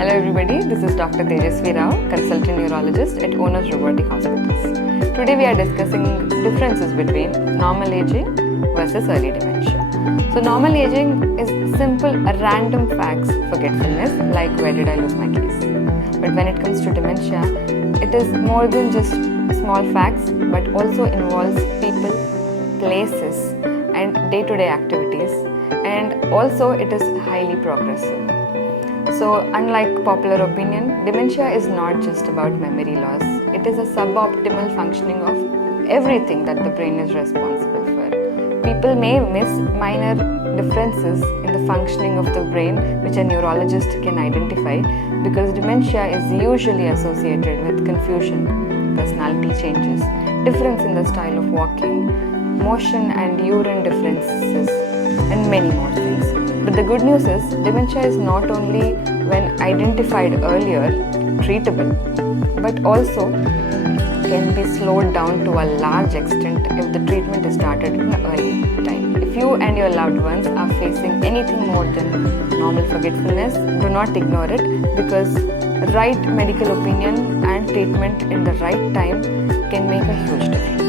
Hello everybody, this is Dr. Tejaswi Rao, Consultant Neurologist at Onus Robotic Hospitals. Today we are discussing differences between normal aging versus early dementia. So normal aging is simple, random facts, forgetfulness, like where did I lose my keys. But when it comes to dementia, it is more than just small facts, but also involves people, places, and day-to-day activities, and also it is highly progressive. So unlike popular opinion, dementia is not just about memory loss. It is a suboptimal functioning of everything that the brain is responsible for. People may miss minor differences in the functioning of the brain which a neurologist can identify, because dementia is usually associated with confusion, personality changes, difference in the style of walking, motion and urine differences, and many more things. But the good news is, dementia is not only, when identified earlier, treatable, but also can be slowed down to a large extent if the treatment is started in an early time. If you and your loved ones are facing anything more than normal forgetfulness, do not ignore it, because right medical opinion and treatment in the right time can make a huge difference.